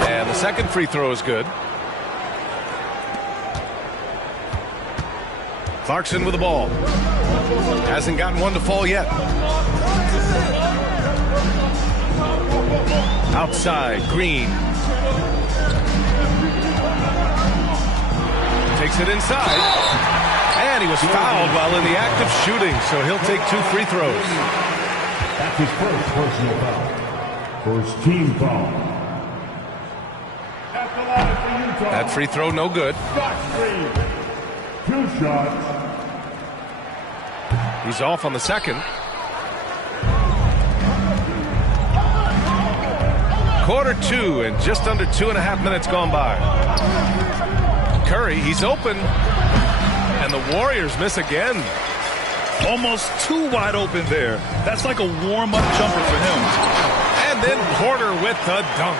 And the second free throw is good. Clarkson with the ball. Hasn't gotten one to fall yet. Outside, Green. Takes it inside. And he was fouled while in the act of shooting, so he'll take 2 free throws. That's his first personal foul. First team foul. That free throw, no good. Two shots. He's off on the second. Quarter two and just under 2.5 minutes gone by. Curry, he's open. And the Warriors miss again. Almost too wide open there. That's like a warm-up jumper for him. And then Porter with the dunk.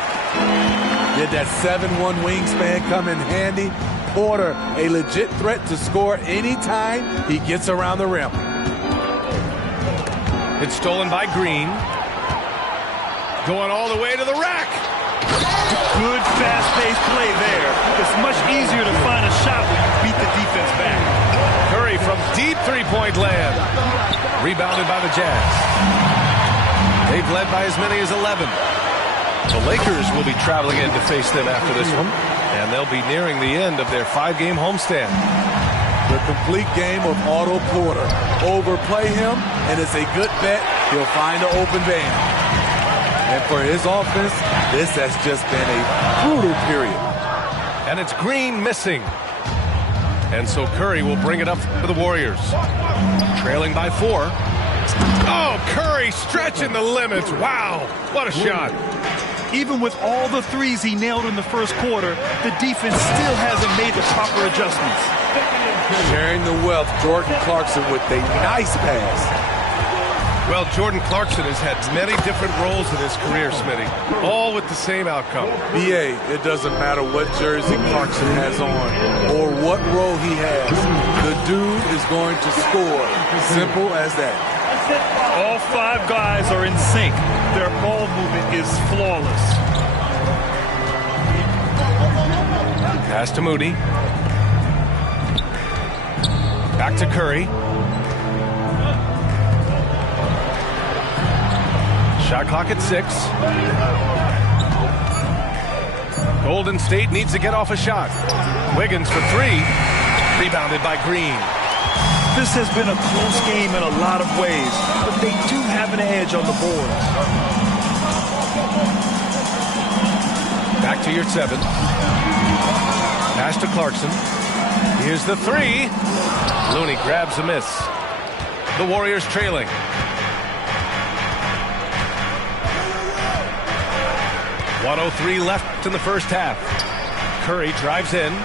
Did that 7'1" wingspan come in handy? Porter, a legit threat to score anytime he gets around the rim. It's stolen by Green. Going all the way to the rack. Good fast-paced play there. It's much easier to find a shot when you beat the defense back. Curry from deep three-point land. Rebounded by the Jazz. They've led by as many as 11. The Lakers will be traveling in to face them after this one. And they'll be nearing the end of their 5-game homestand. The complete game of Otto Porter. Overplay him, and it's a good bet he'll find an open man. And for his offense, this has just been a brutal period. And it's Green missing. And so Curry will bring it up for the Warriors. Trailing by 4. Oh, Curry stretching the limits. Wow, what a shot. Even with all the threes he nailed in the first quarter, the defense still hasn't made the proper adjustments. Sharing the wealth, Jordan Clarkson with a nice pass. Well, Jordan Clarkson has had many different roles in his career, Smitty, all with the same outcome. BA, it doesn't matter what jersey Clarkson has on or what role he has. The dude is going to score. Simple as that. All 5 guys are in sync. Their ball movement is flawless. Pass to Moody. Back to Curry. Shot clock at 6. Golden State needs to get off a shot. Wiggins for 3. Rebounded by Green. This has been a close game in a lot of ways, but they do have an edge on the board. Back to your 7. Pass to Clarkson. Here's the 3. Looney grabs a miss. The Warriors trailing. .103 left in the first half. Curry drives in.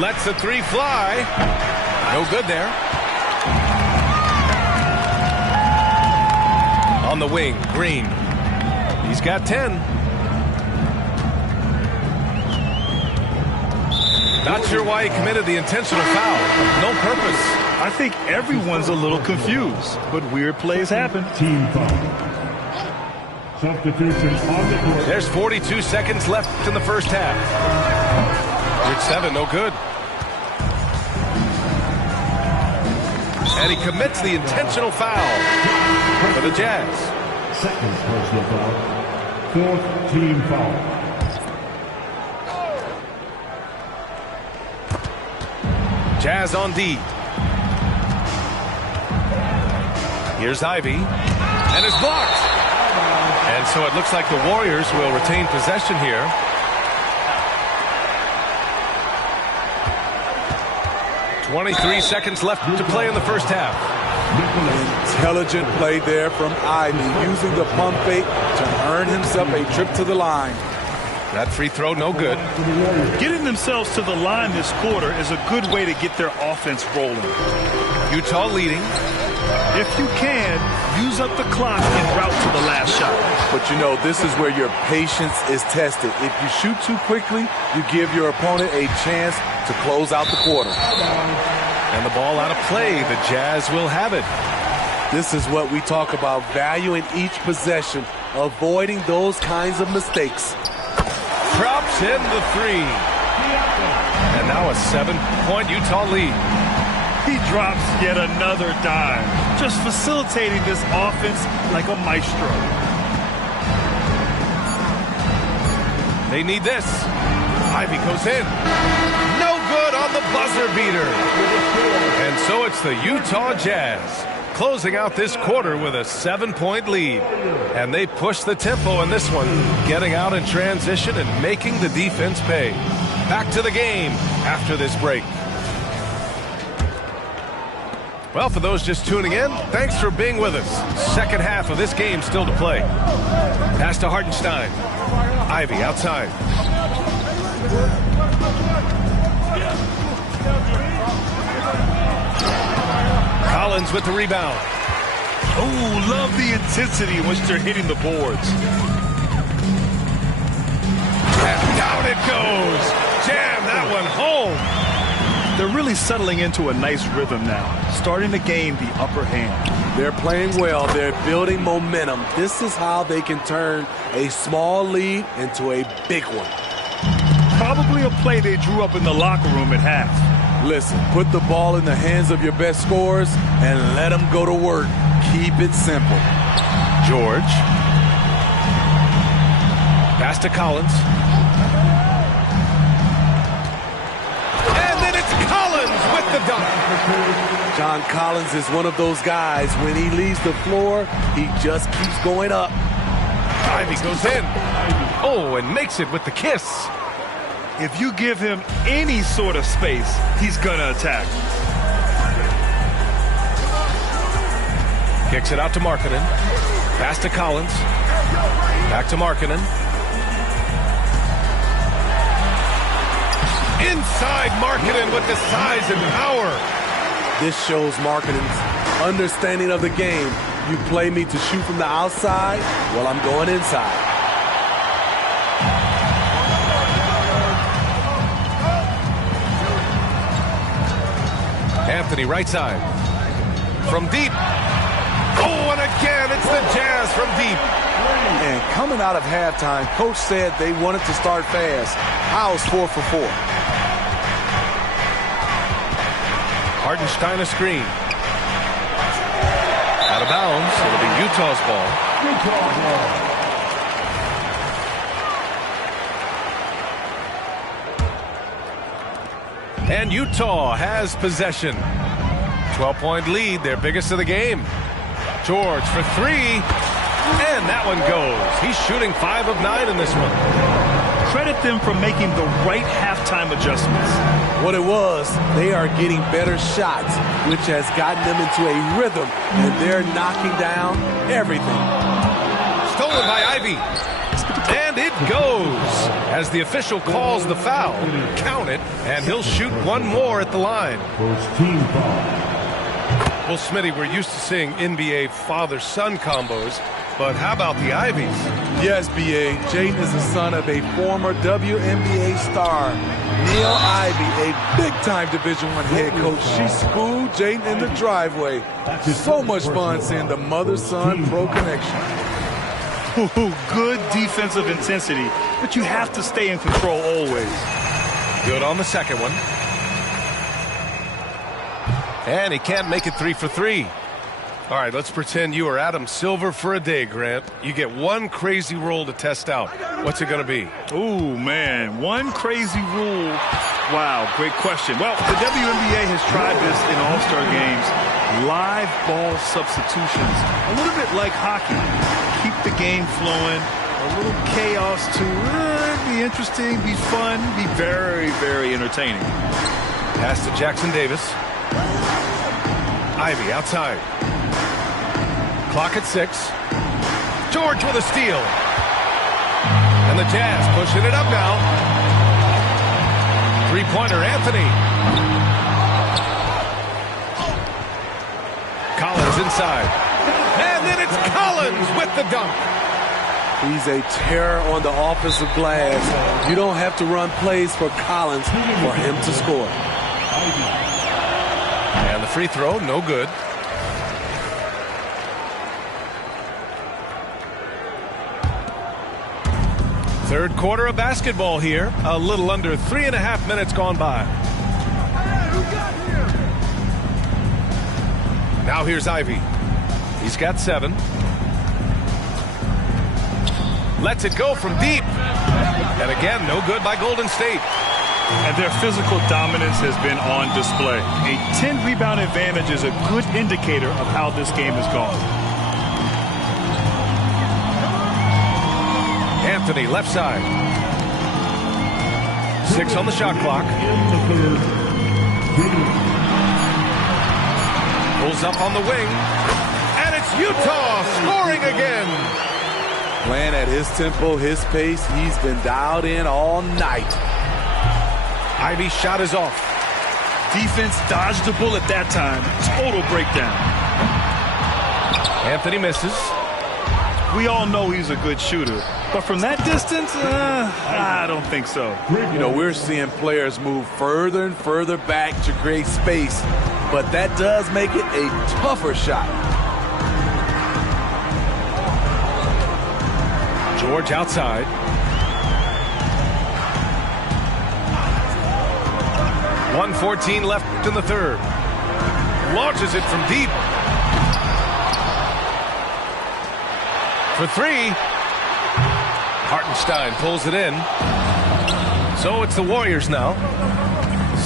Lets the 3 fly. No good there. On the wing, Green. He's got 10. Not sure why he committed the intentional foul. No purpose. I think everyone's a little confused, but weird plays happen. Team foul. Substitution on the court. There's 42 seconds left in the first half. Here's 7, no good. And he commits the intentional foul for the Jazz. Second personal foul. 4th team foul. Jazz on D. Here's Ivy. And it's blocked. And so it looks like the Warriors will retain possession here. .23 seconds left to play in the first half. Intelligent play there from Ivy, using the pump fake to earn himself a trip to the line. That free throw, no good. Getting themselves to the line this quarter is a good way to get their offense rolling. Utah leading. If you can, use up the clock en route to the last shot. But you know, this is where your patience is tested. If you shoot too quickly, you give your opponent a chance to close out the quarter. And the ball out of play. The Jazz will have it. This is what we talk about, valuing each possession, avoiding those kinds of mistakes. Drops in the 3. And now a 7-point Utah lead. He drops yet another dime, just facilitating this offense like a maestro. They need this. Ivy goes in. No good on the buzzer beater. And so it's the Utah Jazz closing out this quarter with a 7-point lead. And they push the tempo in this one, getting out in transition and making the defense pay. Back to the game after this break. Well, for those just tuning in, thanks for being with us. Second half of this game still to play. Pass to Hartenstein. Ivey outside. Collins with the rebound. Oh, love the intensity in which they're hitting the boards. And down it goes. Jam that one home. They're really settling into a nice rhythm now, starting to gain the upper hand. They're playing well. They're building momentum. This is how they can turn a small lead into a big one. Probably a play they drew up in the locker room at half. Listen, put the ball in the hands of your best scorers and let them go to work. Keep it simple. George. Pass to Collins. And then it's Collins with the dunk. John Collins is one of those guys. When he leaves the floor, he just keeps going up. Ivey goes in. Oh, and makes it with the kiss. If you give him any sort of space, he's going to attack. Kicks it out to Markkanen. Pass to Collins. Back to Markkanen. Inside Markkanen with the size and power. This shows Markkanen's understanding of the game. You play me to shoot from the outside, well, I'm going inside. Anthony right side. From deep. Oh, and again, it's the Jazz from deep. And coming out of halftime, Coach said they wanted to start fast. How's 4 for 4? Hartenstein a screen. Out of bounds. It'll be Utah's ball. And Utah has possession. 12-point lead, their biggest of the game. George for three. And that one goes. He's shooting 5 of 9 in this one. Credit them for making the right halftime adjustments. What it was, they are getting better shots, which has gotten them into a rhythm, and they're knocking down everything. Stolen by Ivey. And it goes. As the official calls the foul, count it, and he'll shoot one more at the line. First team foul. Well, Smitty, we're used to seeing NBA father-son combos, but how about the Ivies? Yes, B.A. Jaden is the son of a former WNBA star, Neil Ivey, a big-time Division I head coach. She schooled Jaden in the driveway. So much fun seeing the mother-son pro connection. Good defensive intensity, but you have to stay in control always. Good on the second one. And he can't make it 3 for 3. All right, let's pretend you are Adam Silver for a day, Grant. You get one crazy rule to test out. What's it going to be? Ooh, man, one crazy rule. Wow, great question. Well, the WNBA has tried this in All-Star games. Live ball substitutions. A little bit like hockey. Keep the game flowing. A little chaos to be interesting, be fun, be very, very entertaining. Pass to Jackson Davis. Ivey outside. Clock at 6. George with a steal. And the Jazz pushing it up now. Three-pointer, Anthony. Collins inside. And then it's Collins with the dunk. He's a terror on the offensive glass. You don't have to run plays for Collins for him to score. And the free throw, no good. Third quarter of basketball here. A little under 3.5 minutes gone by. Now here's Ivey. He's got 7. Lets it go from deep. And again, no good by Golden State. And their physical dominance has been on display. A 10-rebound advantage is a good indicator of how this game has gone. Anthony, left side. 6 on the shot clock. Pulls up on the wing. And it's Utah scoring again. Playing at his tempo, his pace. He's been dialed in all night. Ivy's shot is off. Defense dodged the bullet that time. Total breakdown. Anthony misses. We all know he's a good shooter. But from that distance, I don't think so. You know, we're seeing players move further and further back to create space. But that does make it a tougher shot. George outside. .114 left in the third. Launches it from deep. For 3. Hartenstein pulls it in. So it's the Warriors now.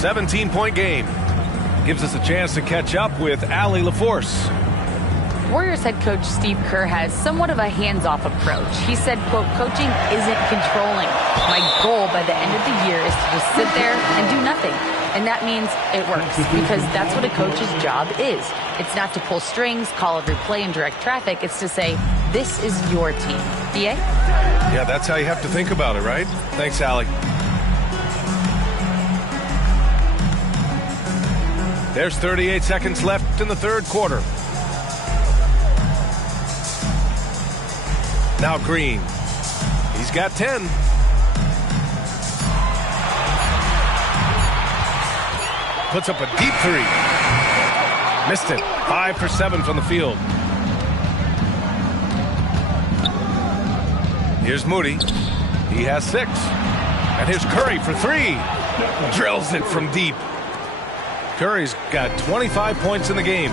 17-point game. Gives us a chance to catch up with Allie LaForce. Warriors head coach Steve Kerr has somewhat of a hands-off approach. He said, quote, coaching isn't controlling. My goal by the end of the year is to just sit there and do nothing. And that means it works because that's what a coach's job is. It's not to pull strings, call every play, and direct traffic. It's to say, this is your team. B.A.? Yeah, that's how you have to think about it, right? Thanks, Allie. There's 38 seconds left in the third quarter. Now Green. He's got 10. Puts up a deep 3. Missed it. 5 for 7 from the field. Here's Moody. He has 6. And here's Curry for 3. Drills it from deep. Curry's got 25 points in the game.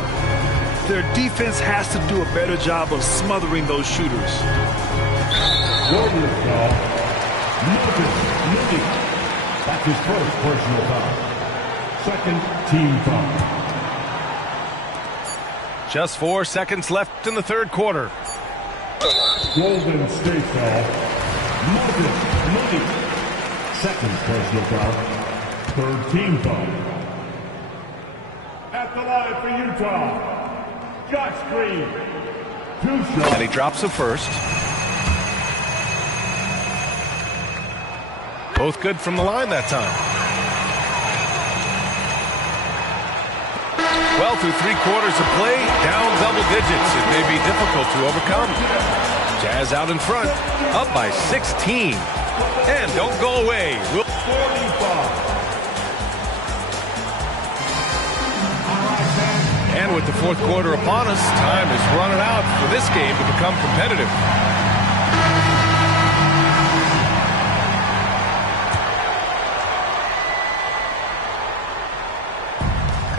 Their defense has to do a better job of smothering those shooters. Warriors foul. Moody. That's his first personal foul. Second team foul. Just 4 seconds left in the third quarter. Golden State foul. Moody. Second personal foul. Third team foul. At the line for Utah, Josh Green. 2 shots. And he drops the first. Both good from the line that time. Well, through 3 quarters of play, down double digits. It may be difficult to overcome. Jazz out in front, up by 16. And don't go away. And with the fourth quarter upon us, time is running out for this game to become competitive.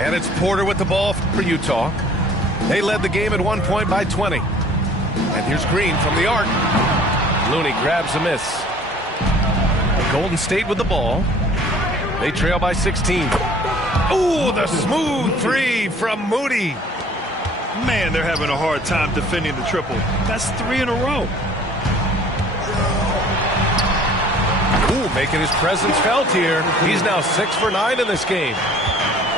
And it's Porter with the ball for Utah. They led the game at one point by 20. And here's Green from the arc. Looney grabs a miss. Golden State with the ball. They trail by 16. Ooh, the smooth 3 from Moody. Man, they're having a hard time defending the triple. That's 3 in a row. Ooh, making his presence felt here. He's now 6 for 9 in this game.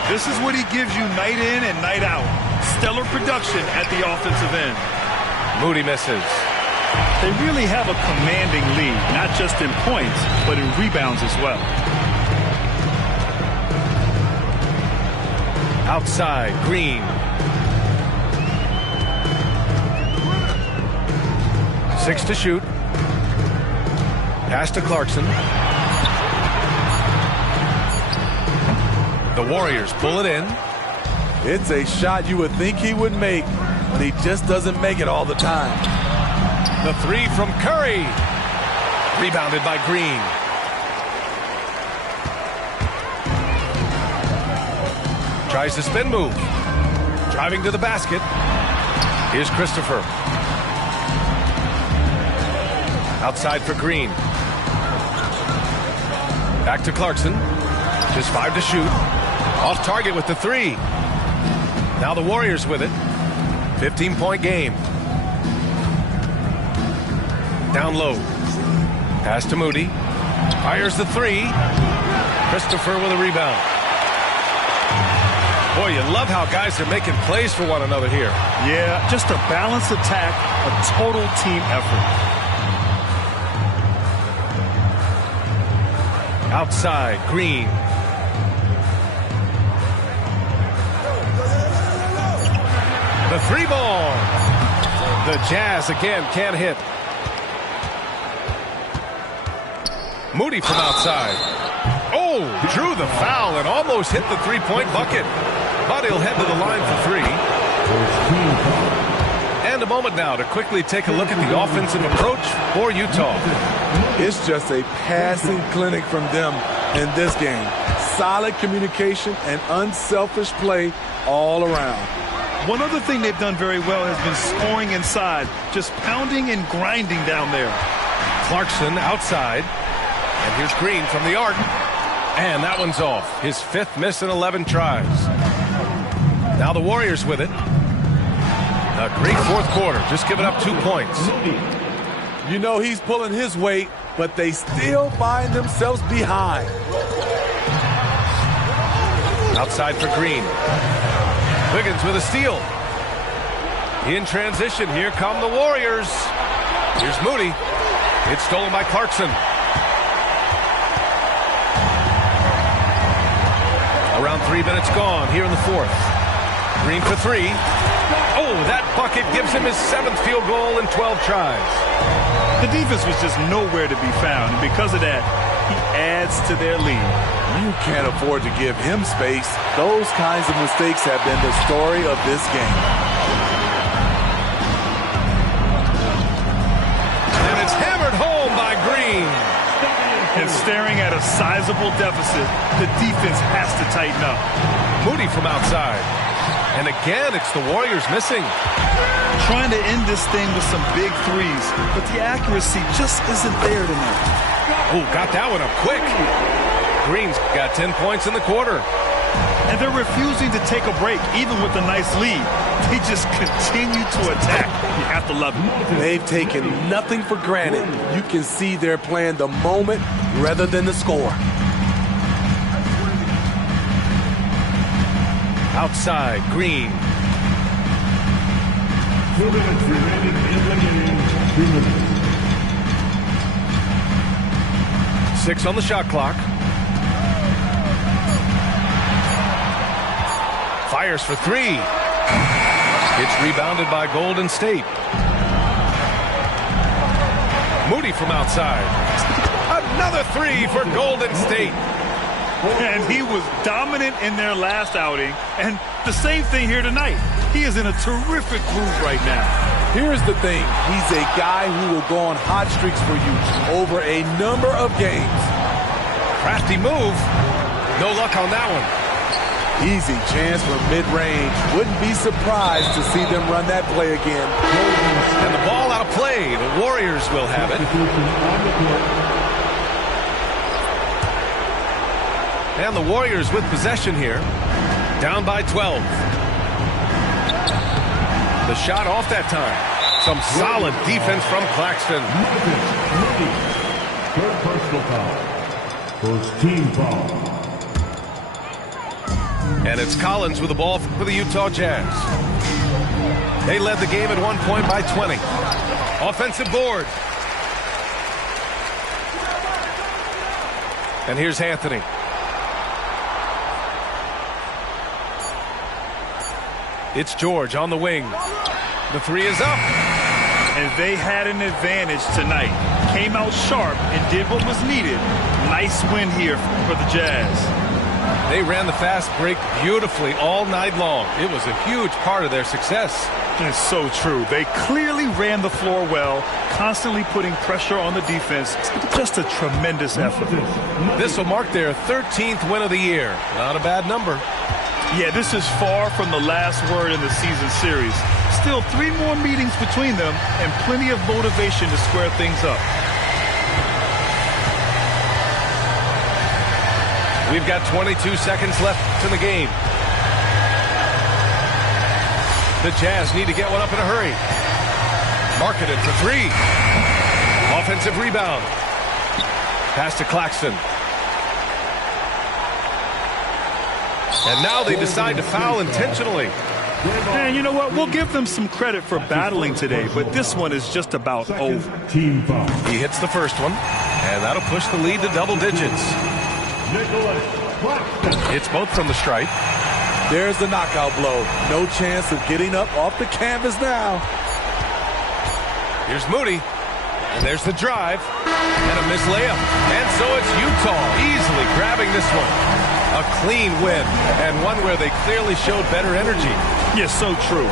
This is what he gives you night in and night out. Stellar production at the offensive end. Moody misses. They really have a commanding lead, not just in points, but in rebounds as well. Outside, Green. 6 to shoot. Pass to Clarkson. The Warriors pull it in. It's a shot you would think he would make, but he just doesn't make it all the time. The 3 from Curry. Rebounded by Green. Tries the spin move. Driving to the basket. Here's Christopher. Outside for Green. Back to Clarkson. Just 5 to shoot. Off target with the 3. Now the Warriors with it. 15-point game. Down low. Pass to Moody. Fires the 3. Christopher with a rebound. Boy, you love how guys are making plays for one another here. Yeah, just a balanced attack, a total team effort. Outside, Green. The 3 ball. The Jazz again can't hit. Moody from outside. Oh, drew the foul and almost hit the 3-point bucket. But he'll head to the line for 3. And a moment now to quickly take a look at the offensive approach for Utah. It's just a passing clinic from them in this game. Solid communication and unselfish play all around. One other thing they've done very well has been scoring inside, just pounding and grinding down there. Clarkson outside. And here's Green from the arc. And that one's off. His 5th miss in 11 tries. Now the Warriors with it. A great 4th quarter. Just giving up 2 points. You know he's pulling his weight, but they still find themselves behind. Outside for Green. Wiggins with a steal. In transition, here come the Warriors. Here's Moody. It's stolen by Clarkson. Around 3 minutes gone here in the 4th. Green for 3. Oh, that bucket gives him his 7th field goal in 12 tries. The defense was just nowhere to be found, and because of that, he adds to their lead. You can't afford to give him space. Those kinds of mistakes have been the story of this game. And it's hammered home by Green. And staring at a sizable deficit, the defense has to tighten up. Moody from outside. And again, it's the Warriors missing. Trying to end this thing with some big threes, but the accuracy just isn't there tonight. Oh, got that one up quick. Green's got 10 points in the quarter. And they're refusing to take a break, even with a nice lead. They just continue to attack. You have to love it. They've taken nothing for granted. You can see they're playing the moment rather than the score. Outside, Green. 2 minutes remaining in the game. 2 minutes. 6 on the shot clock. Fires for 3. It's rebounded by Golden State. Moody from outside. Another 3 for Golden State. And he was dominant in their last outing. And the same thing here tonight. He is in a terrific groove right now. Here's the thing. He's a guy who will go on hot streaks for you over a number of games. Crafty move. No luck on that one. Easy chance for mid-range. Wouldn't be surprised to see them run that play again. And the ball out of play. The Warriors will have it. And the Warriors with possession here. Down by 12. The shot off that time. Some solid defense from Claxton. Third personal foul. First team foul. And it's Collins with the ball for the Utah Jazz. They led the game at one point by 20. Offensive board. And here's Anthony. It's George on the wing. The 3 is up. And they had an advantage tonight. Came out sharp and did what was needed. Nice win here for the Jazz. They ran the fast break beautifully all night long. It was a huge part of their success. It's so true. They clearly ran the floor well, constantly putting pressure on the defense. Just a tremendous effort. This will mark their 13th win of the year. Not a bad number. Yeah, this is far from the last word in the season series. Still 3 more meetings between them and plenty of motivation to square things up. We've got 22 seconds left in the game. The Jazz need to get one up in a hurry. Marketed for three. Offensive rebound. Pass to Claxton. And now they decide to foul intentionally. And you know what? We'll give them some credit for battling today, but this one is just about over. Team foul. He hits the first one, and that'll push the lead to double digits. Nicholas Claxton. It's both from the stripe. There's the knockout blow. No chance of getting up off the canvas now. Here's Moody. And there's the drive. And a missed layup. And so it's Utah easily grabbing this one. A clean win. And one where they clearly showed better energy. Yes, so true.